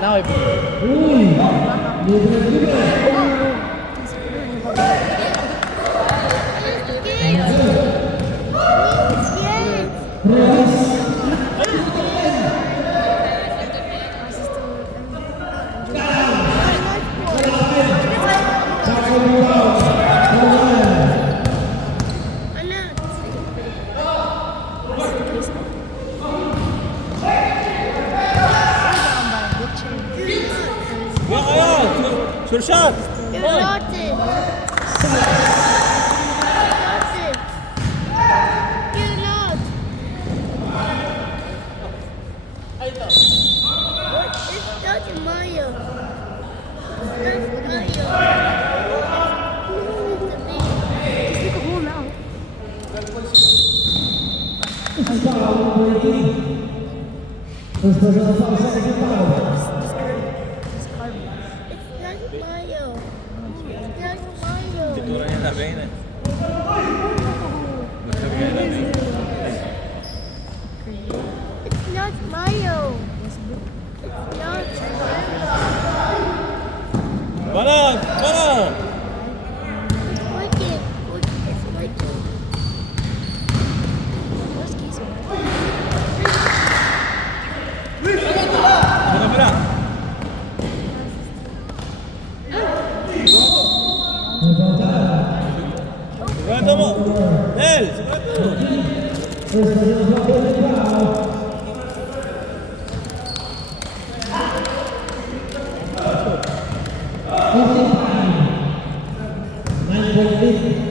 Now I Sure shot! You got it! You lost! It's not Mario. It's not Mario. Just take a hole now. It's not Mario. It's not Mario. Tintura niya na Bane eh. Sabi niya na Bane. It's not Mario. It's not Banag! Banag! It's working. It's working. Where's Casey? Ano ka pala? Sigurado mo! Nel! Sigurado!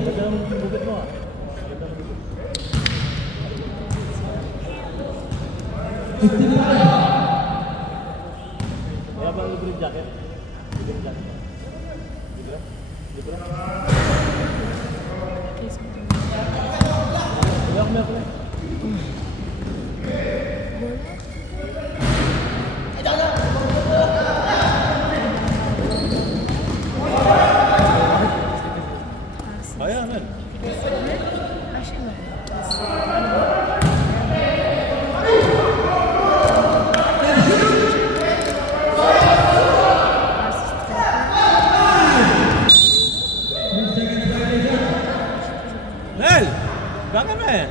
Ganda ng bukit mo ah. Kaya ba ang libre jacket? Libre jacket. Libre? Libre? Kaya ako meron. Kaya, man. Actually, no. Nel! Baka mo eh.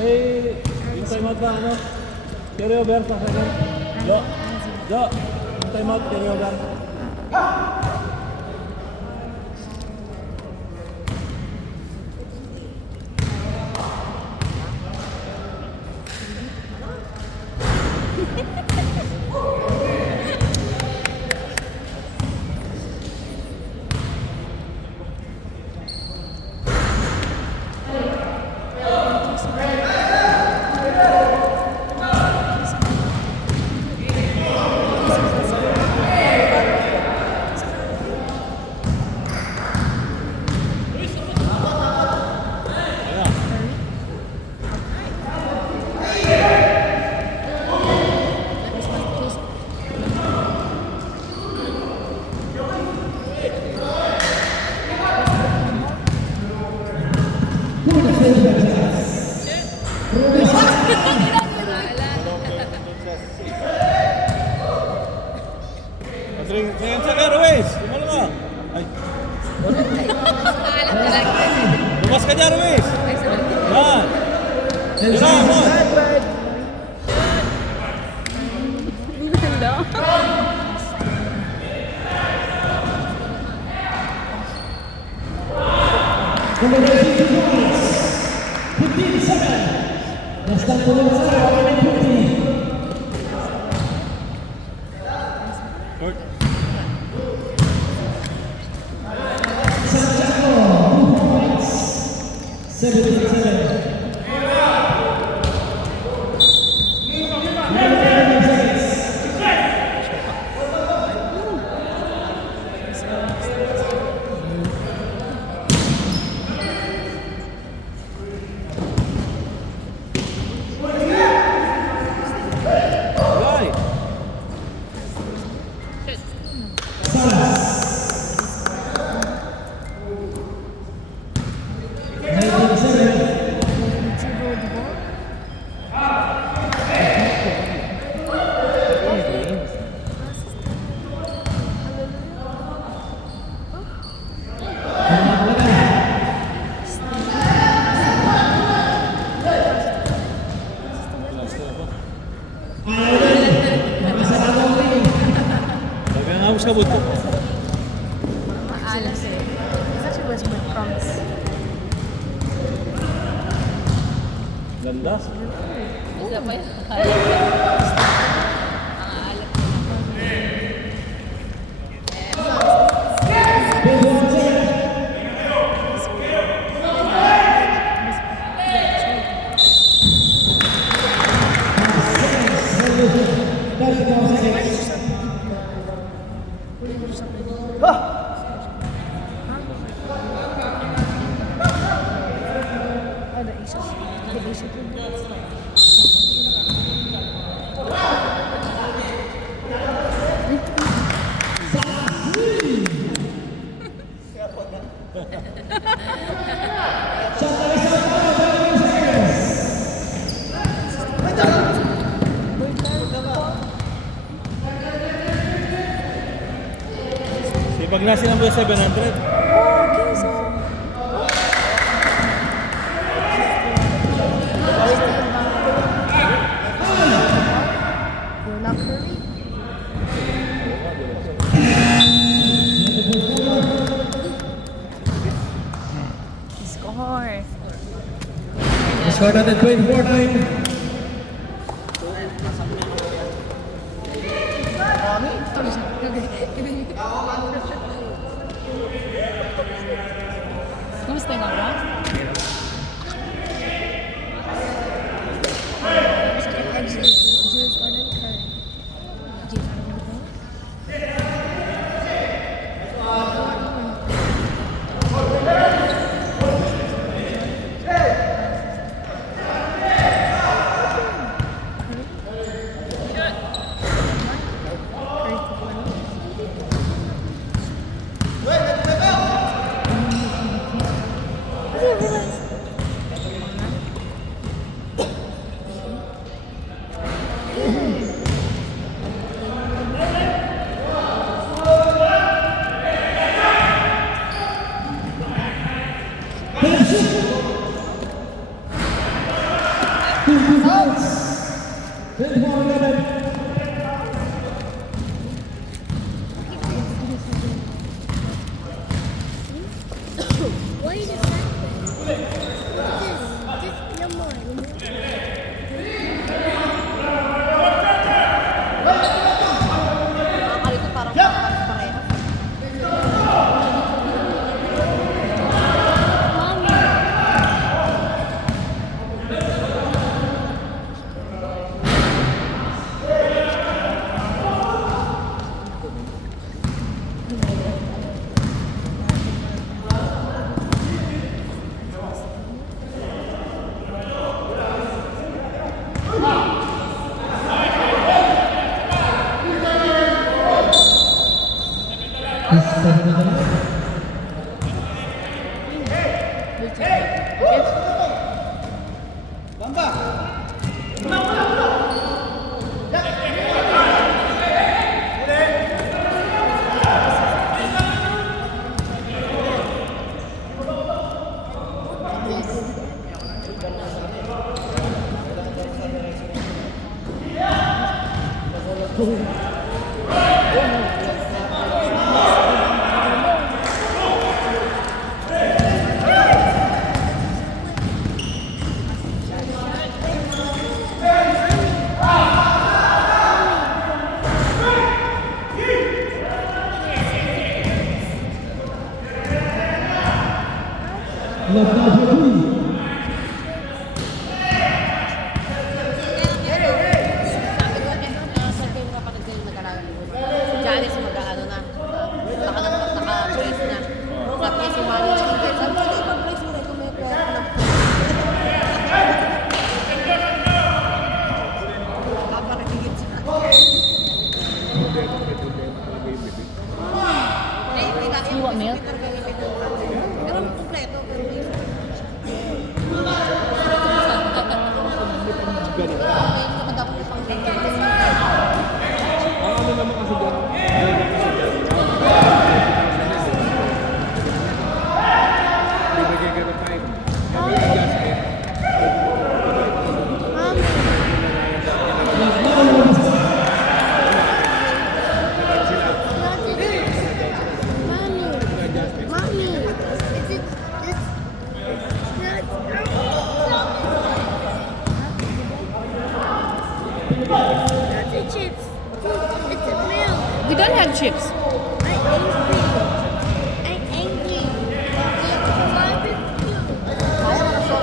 Hey, yung time out ba ano? Stereo bear pa kayo. Jo. Jo. Yung time out stereo bear. Tingin sa ka, Ruiz! Lumalo ka! Ay! Lumas ka dyan, Ruiz! Yan! Yan, mo! Short. sa buto. Maalas eh. It's actually was with crumbs. Ganda. Isa pa yun. Oh, the Asian. The Asian. Sipag na silang buhay 700. You're not Curry? Score. Score natin 24-9. Kumusta nga ba? Actually, James Harden, Curry. James Harden, Why is it like that? Just your mind. Nakakali ko parang parehas. Sabi ko, sabi ko kapatid ko yung nag-aaral ko. Si Janice mag-ano na. Naka-brace na. Sabi niya si Manny, sabi ko, ipag-brace mo na ito may pera na. Paparigigit siya. You want milk? Pero kompleto. Ano naman kasi dyan? Ibigay ka na 5. Not We don't have chips. I'm angry. Why with you? Kaya mo na siya.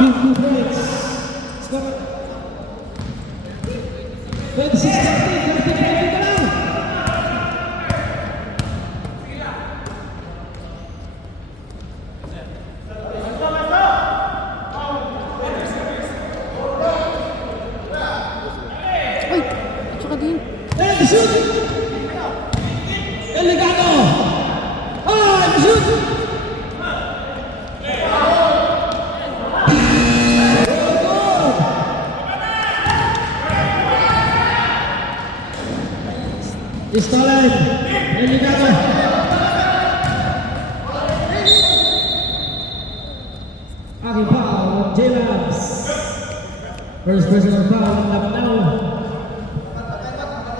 Two points. Score. 26-13. 35 na lang. Uy, at saka din. And shoot! Delikado! And shoot! Stolen! Delikado! Aking foul, J-Labs. First personal foul, Lapnaw.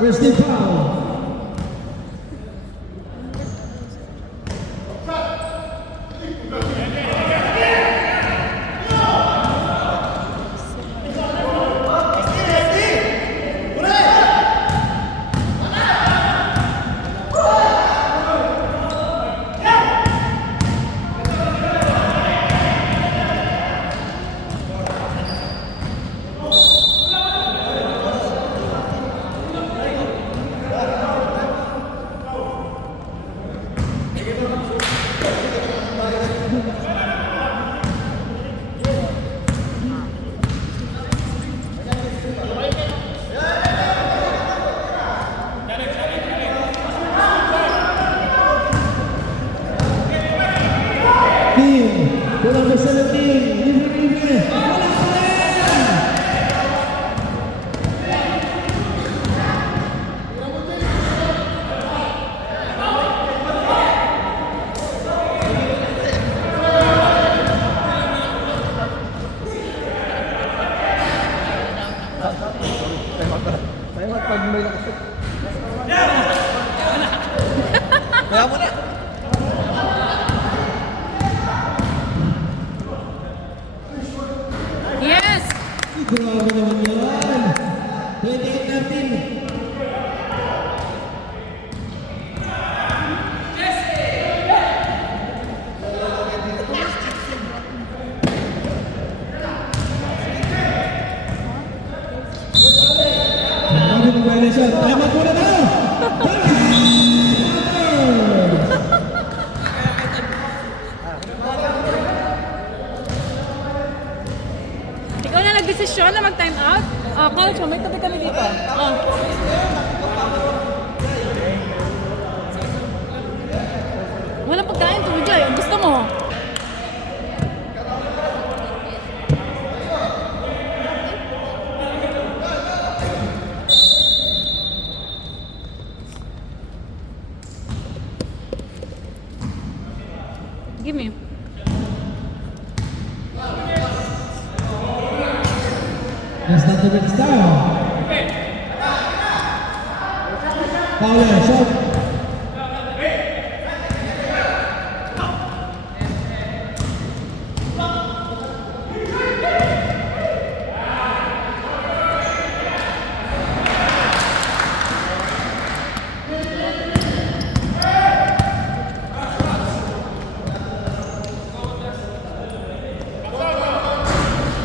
First team foul. Team, pulang bersama tim, libre-libre. Bola kalian. Yes! Grabe naman yan. 28-13. Grabe ng violation. Time out muna tayo. Ikaw na nag-desisyon na mag-time out? Coach, may tabi kami dito. Oh. Walang pagkain, tubig ay. Gusto mo? Give me. That's not the big style. Fowler, shot.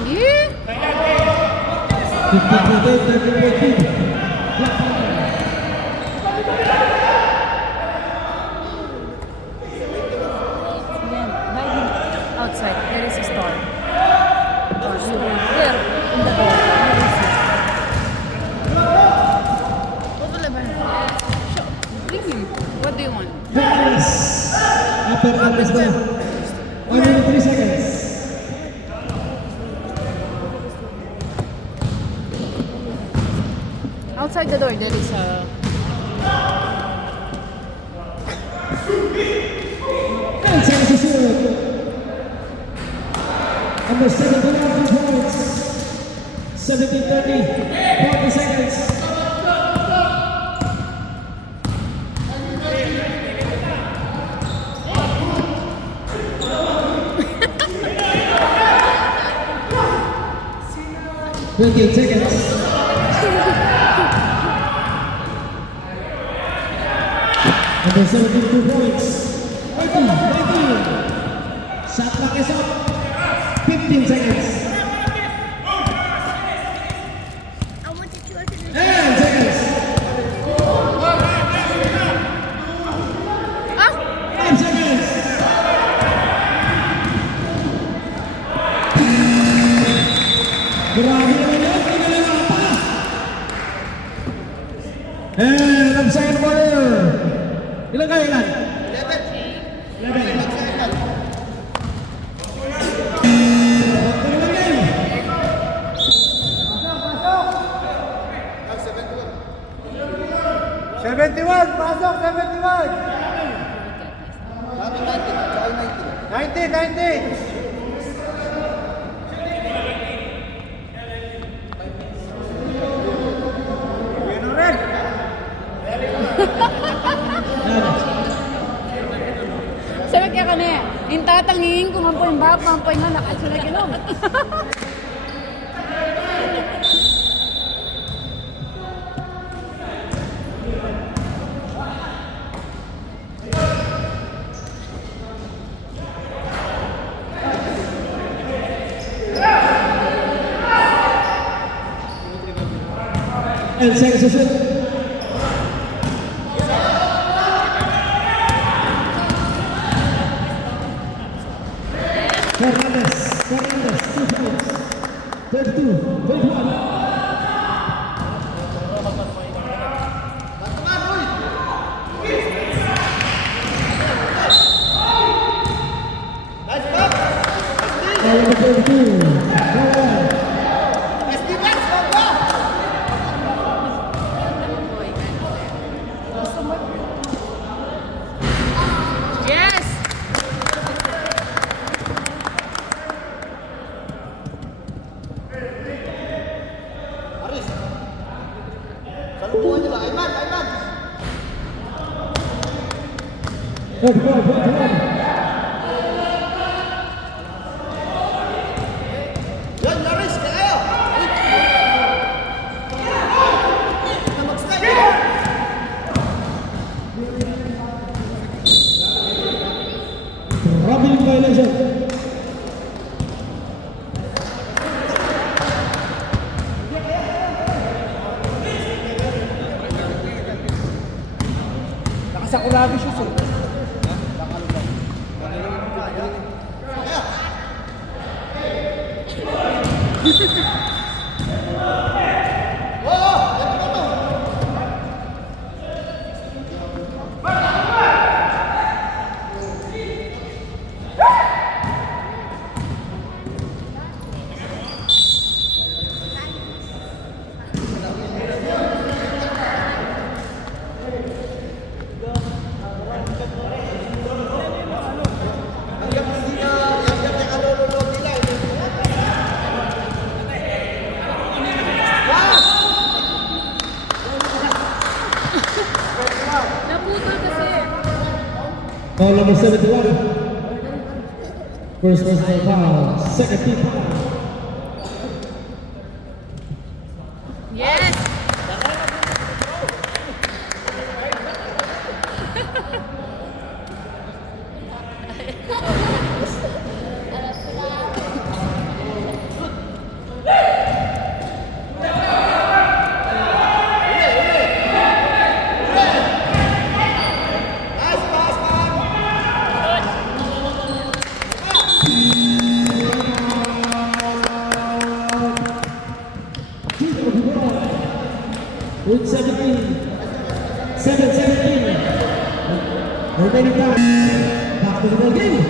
Yeah. 15-13. Again, right outside, there is a store. There, in the door. Bring him. What do you want? Upper arrest na. 1 minute 3 seconds. outside the door, there is a... 10 seconds to shoot. Number 71 points. 17-30. 40 seconds. Twenty seconds. Number 72 points. 19. Shot clock is up. 15 seconds. I want to choose it. 10 seconds. 5 seconds. Grabe naman yun. Pinalala pa. And ang second quarter. Ilan kayo ilan? 11. 11. Pasok, 71! 90! Sabi kaya ka na eh, intatangingin kung ang po'y bap, ang po'y nga nakasunag yun. And seconds to shoot. Fernandez, 2 points. 32, 21. Number 32, Noel. Yes! Salubungan nila. Ayman! 34, 21. Yan, Laris! Kaya! Robin violation. Nakasakulabi siya sir. Naputol kasi. Foul number 71. First personal foul. Second team foul. Yes! With 17. 7-17. Remaining time. Back to the game.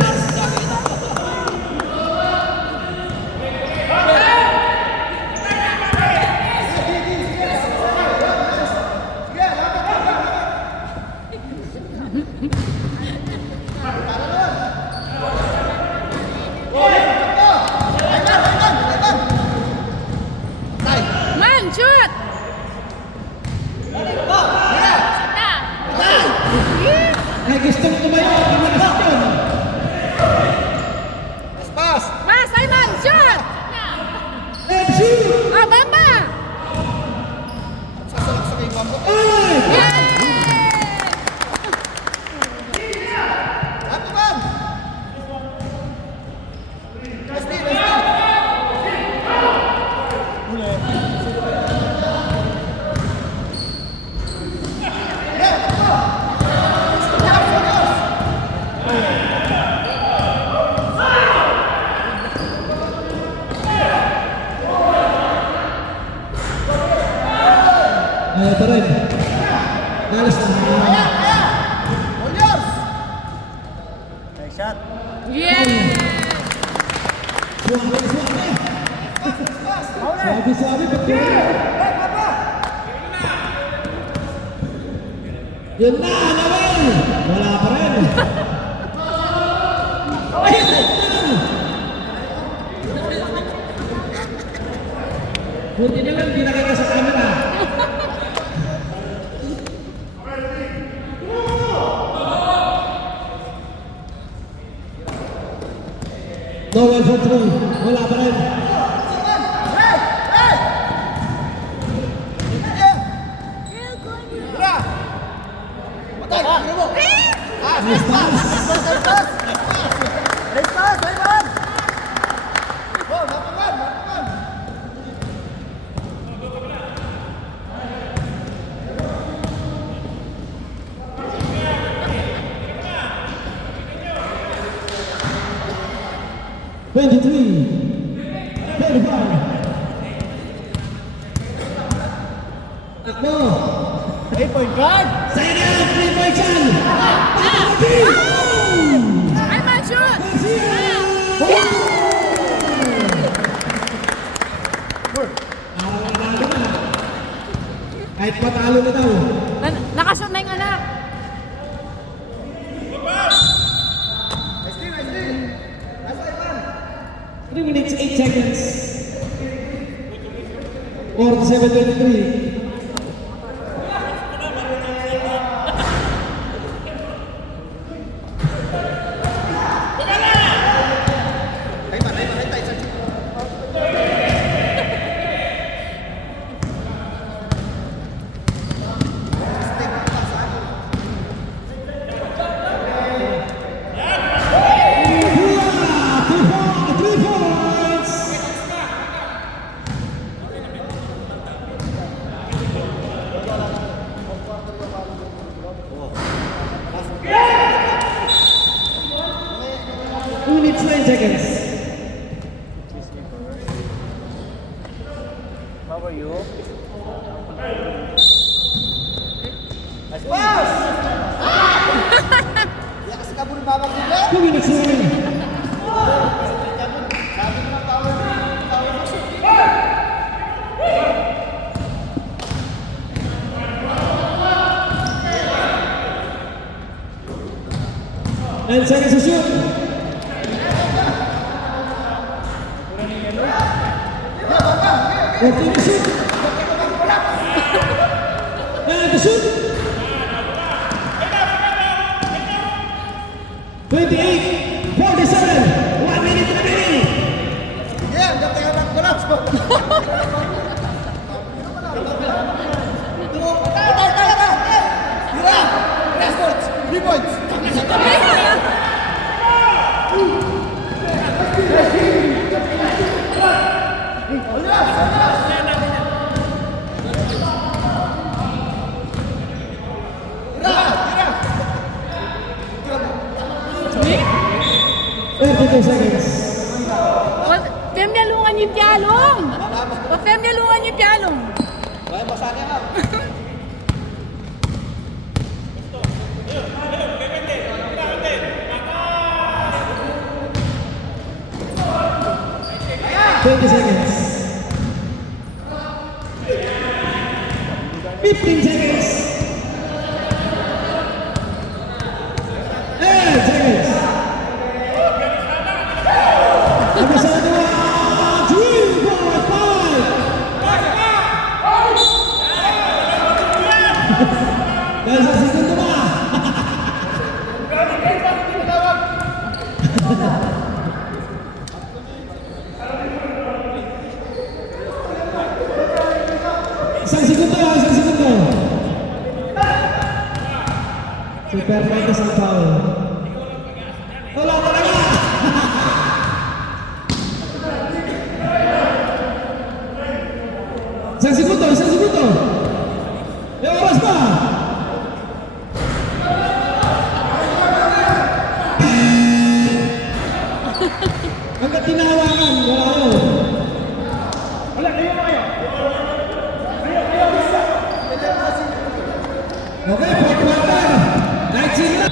Jaguars. Man, shoot! Ay gustong tumayo, pamalas yun. Pass! Mas, Simon, shoot! Let's shoot! Ah, bamba! Sasalak sa kay Bambo. Ay! Yay! Ato man! Leslie! Ay, ito rin. Nalas na. All yours! Nice shot. Yay! Suwabe, suwabe. Sabi, sabi, ba't yun? Yun na, Nawel! Wala pa rin. Ay, buti na lang, di nakita sa camera. Nawel for three. Wala pa rin. Tira! Matay! Tira mo! Nice pass. Nice pass! Simon! Oh, napaman! Napaman! Takbo. 8-point guard! Sa'yo na, 3 points yan. Pagkakati. Simon, shoot! Nanalo na. Kahit patalo na daw. Nakashoot na yung anak. Nice team! Nice team! Nasa Ivan! 3 minutes, 8 seconds. Or 7:23. Ivan! Ivan! Ivan! Three points. Two minutes, 9 seconds. How are you? Nice pass! Hindi kasi kabuli babang dito. 2 minutes remaining. Sabi ko na power. And seconds to shoot. Working to shoot. And to shoot. 28, 47, 1 minute remaining. Yeah, dapat ka ng collapse mo. Tira! Last points! 3 points! Tira! Tira! 32 seconds. Femyalungan yung piyalong! Femyalungan yung piyalong! Kaya masakit ka. 20 seconds. 15 seconds. 10 seconds. Number 7, 3, 4, 5. Dahil sa segundo ba? Isang segundo. Si Perfecto San Paulo. Wala talaga! Isang segundo. May oras pa! Hanggat tinawakan, wala yun. Okay, fourth quarter. 19 na.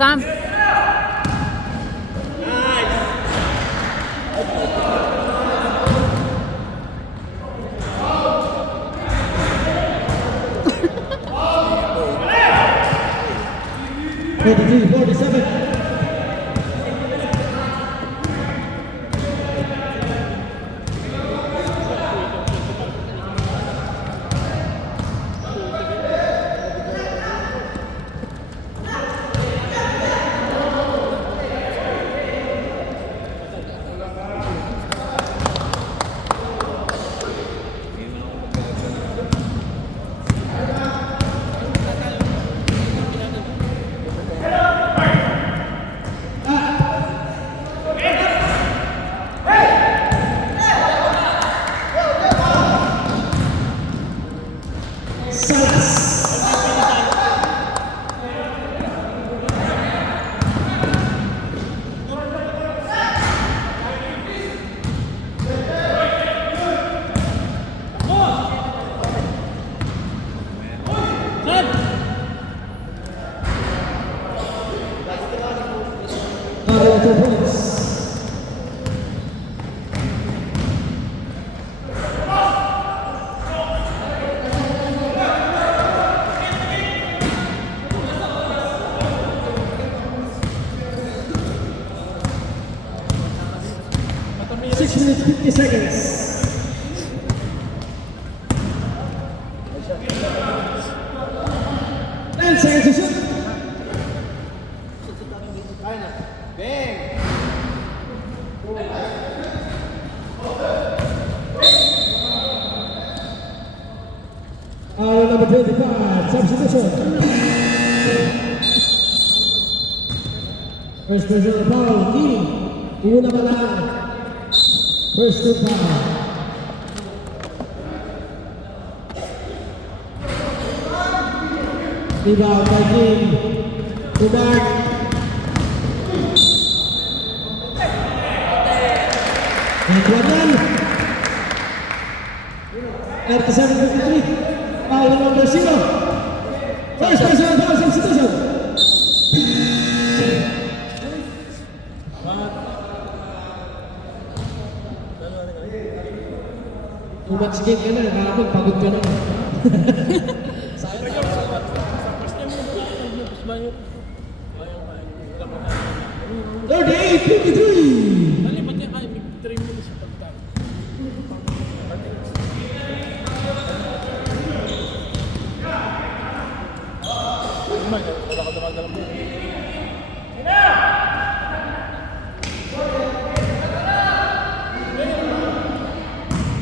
Sam. Forty-three, 47. Two points. Six minutes, 50 seconds. And seconds to shoot. Our number 25, substitution. First personal foul, una pa lang. First two foul. Rebound by Kim. To Mark. And one 37-53. Foul number 0. First personal foul, substitution. Too much game ka na, kahapon pagod ka na. 53. Dali, ba't yan? Ay, may 3 minutes sa pagtag. Wala ka dumadalang mo.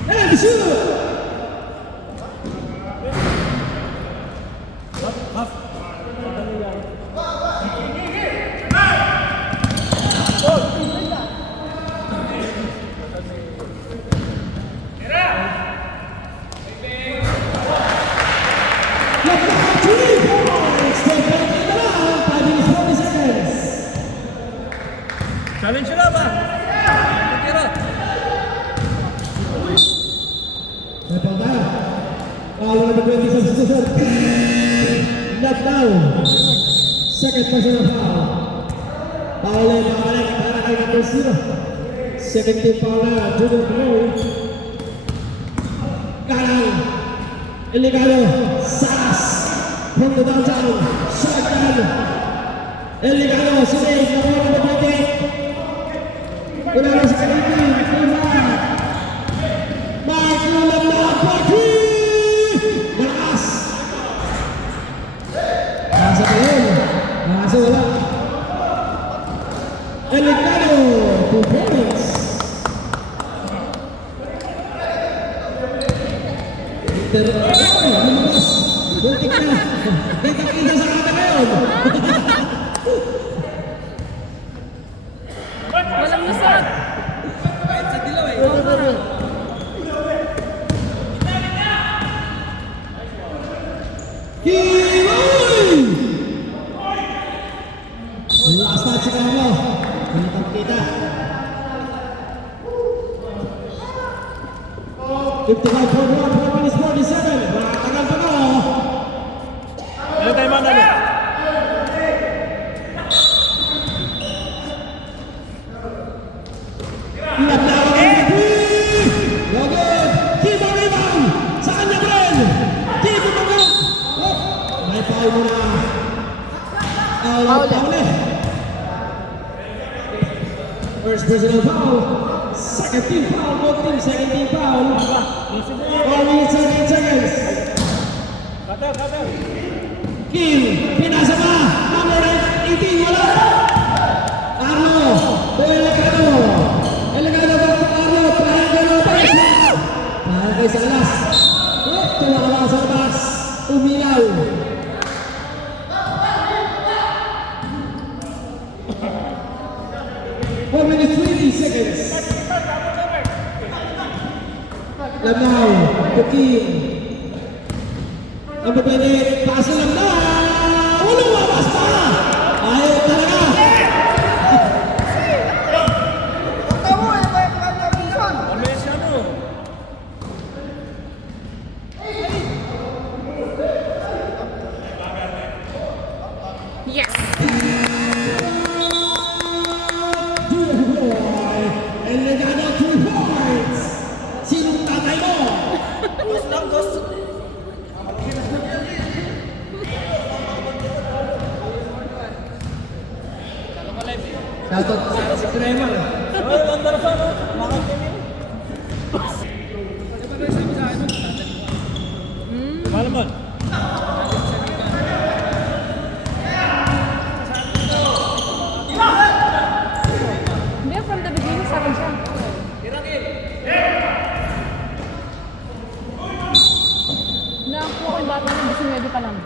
And shoot. Challenge na ba? Tira. Foul number 20 substitution. Not down. Second personal foul. Foul ay makakalik para kay number 0. Second team foul na Junior Glory. Kalang Eligado Salas from the downtown. Shotgun. Eligado sinave na foul number 28. Wala na sa kanilin. Mark Lulam na Patri! Malakas! Nasa pa yun. Nasa wala. Eligado, 2 points. Lumabas. Buntik na. Kita sa kata ngayon. Walang lusot. Kiroy! Last touch si Carlo. Pinatang kita. 55.1, 4 minutes 47. Matagal pa na. Ano tayo man namin? Pinatawag ang three. No good. Keep on rebound. Sa kanya pa rin. Keep on rebound. Oh, may foul mo na. Foul eh. First personal foul. Second team foul. Both team second team foul. 1 minute 7 seconds. Kata. Kim, pinasa pa. Number 18, wala. Arlo, Eligado. Eligado back to Arlo. Triangle Lopez. Para kay Salas. Oh, tumakala sa labas. Umilaw. Four minutes 20 seconds. Lamaw, Pukim. Number 28, pasa lang na. Walang wapas pa. Ayaw talaga. Tama mo, ano ba yung pagkakabisan? Parmesiano. Yes! Eligado 2 points. Sinong tatay mo? Shoutout sa si Kramer. Ay, ang darasan, no? Bakit kami? Malaman. Hindi, from the beginning, sa akin siya. Nakakuha ko yung bata ng 19 pa lang.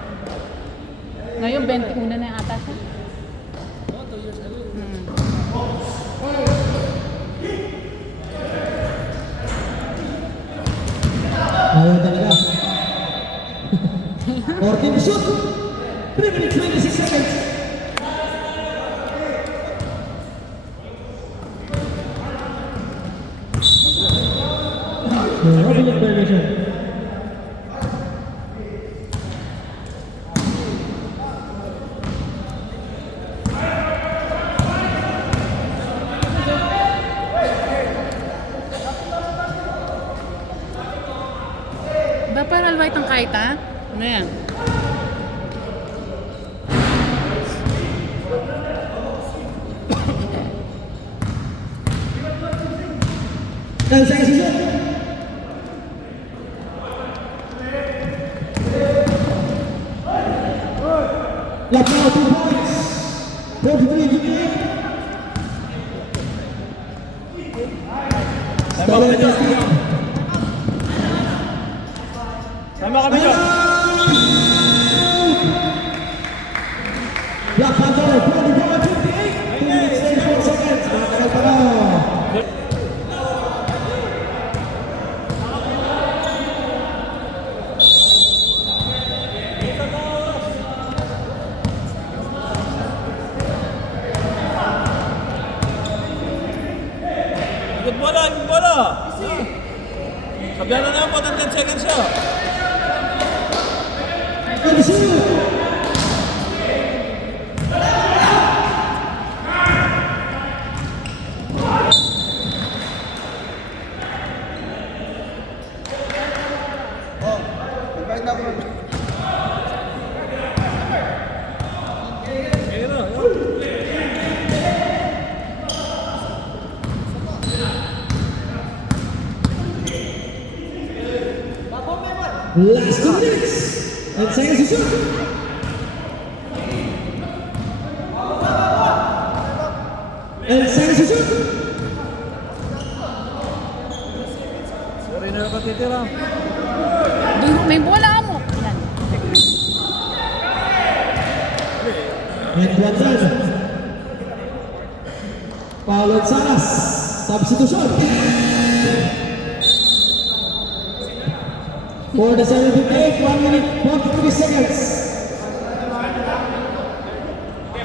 Ngayon, 21 na yung ata siya. Ayaw talaga. 14 shoot. 3 minutes 26 seconds. Opening permission. Ba, para alway tang kahit ha? Ano yan? 10 seconds to shoot. Left now, 2 points. 43-58. Sama kami dyan. Sama kami dyan. Black Panther, 44-58. 2 minutes and 4 seconds. Matagal pa na. Ikot bola, ikot bola. Sabihan na naman po, 10 seconds siya. And shoot. Oh, nagbayad na ako ng... Ayun na, yun. Last 2 minutes. And seconds to shoot. And seconds to shoot. Sorry na lang titira. May bola mo. Yan. And 1 time. Paulo Salas. Substitution. For the 78, 1 minute 43 seconds.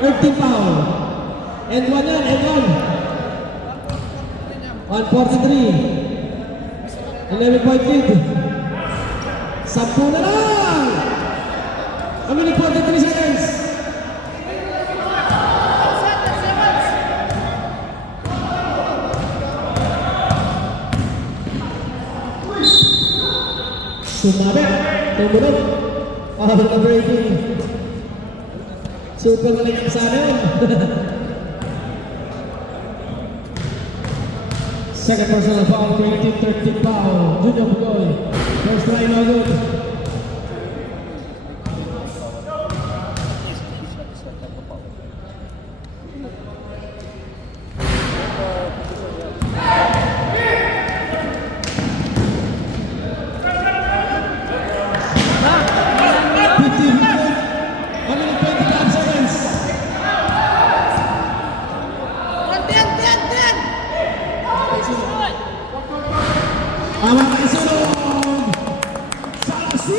13 foul. And 1 yan, and 1. 143. 11-point lead. 10 na lang. 1 minute 43 seconds. Sumabit. Tumunod. Out of the breaking. Super galing ang sana yun. Second personal foul, 13 foul. Junior Bugoy. First try no good. Tama kayo sunod! Salas 3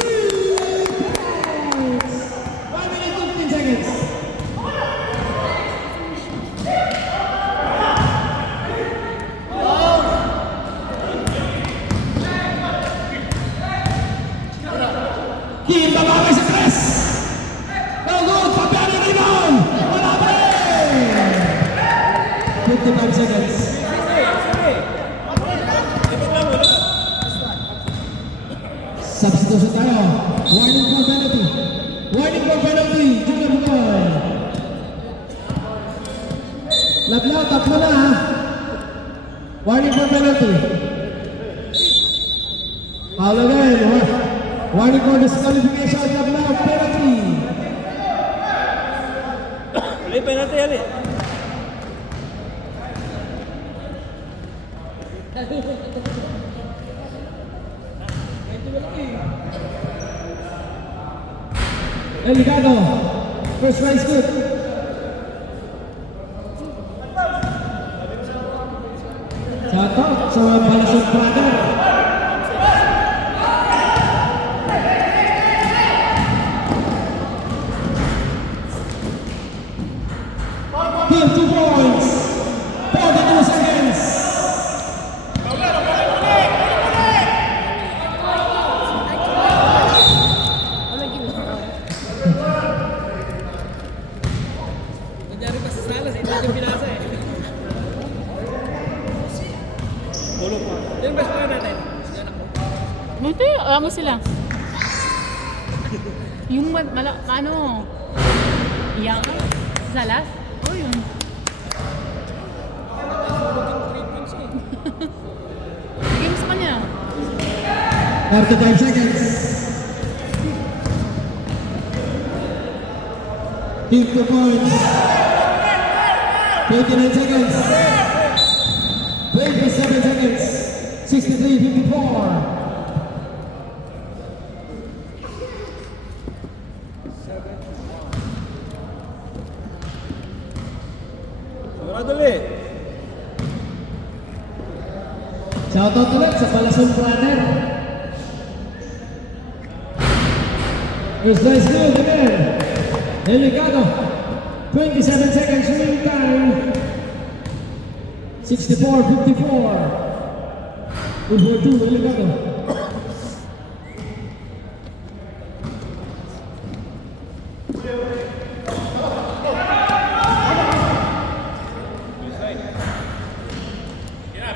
points! 1 minute 15 seconds. Kim babaway sa press! No good! Pabiano yung rebound! Wala pa rin! 55 seconds. Substitution tayo. Warning for penalty. Warning for penalty. Junior Bugoy. Lablaw, tatlo na ha. Warning for penalty. Foul again. Warning for disqualification. Lablaw, penalty. Play penalty yan eh. Eligado. First try is good. Santo, sa Balasong Prado. Team 2 points. 42 seconds. Buti, alam mo sila. Yung ano, yang Salas? O yun. 35 seconds. Team 2 points. 29 seconds. 27 seconds. 63-54. Sigurado ulit. Shoutout ulit sa Palasong Brother. It's nice move again. Delicado. 27 seconds remaining time. 64-54. Good for 2, Delicado.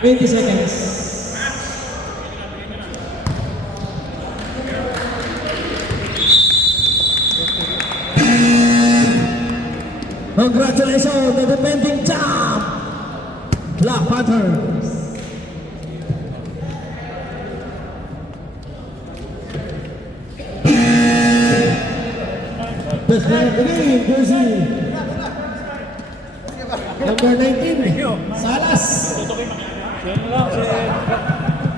Twenty seconds. Congratulations, the defending champ, Black Panthers. Best player of the game, jersey number 19, Salas. Yan lang si